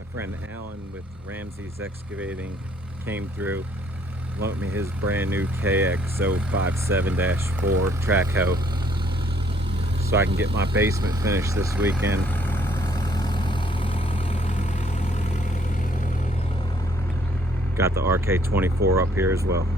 My friend Alan with Ramsey's Excavating came through, loaned me his brand new KX057-4 track hoe so I can get my basement finished this weekend. Got the RK24 up here as well.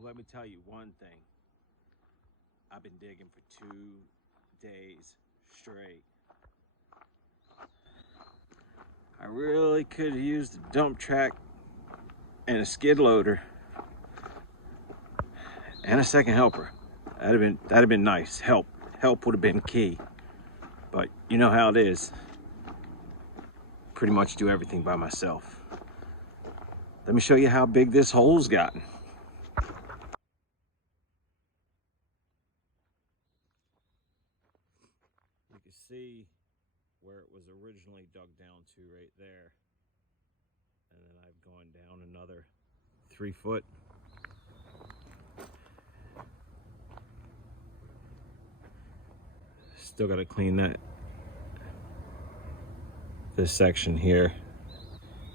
Let me tell you one thing. I've been digging for 2 days straight. I really could have used a dump track and a skid loader and a second helper. That'd have been nice. Help would have been key. But you know how it is. Pretty much do everything by myself. Let me show you how big this hole's gotten. You can see where it was originally dug down to right there. And then I've gone down another 3 foot. Still got to clean this section here.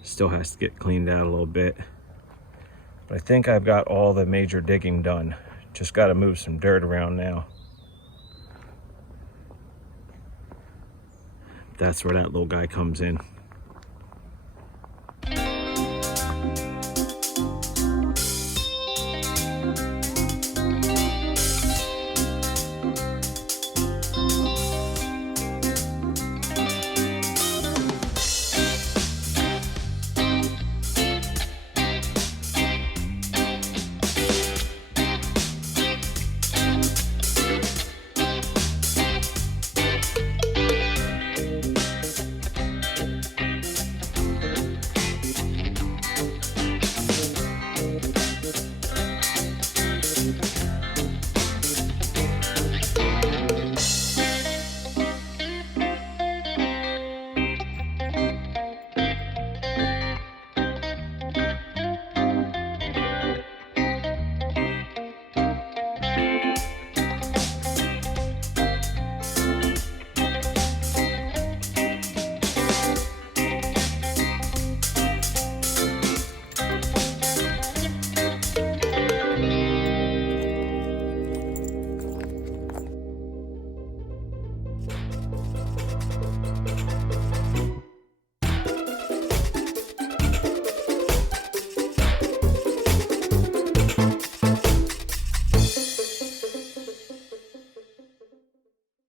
Still has to get cleaned out a little bit. But I think I've got all the major digging done. Just got to move some dirt around now. That's where that little guy comes in.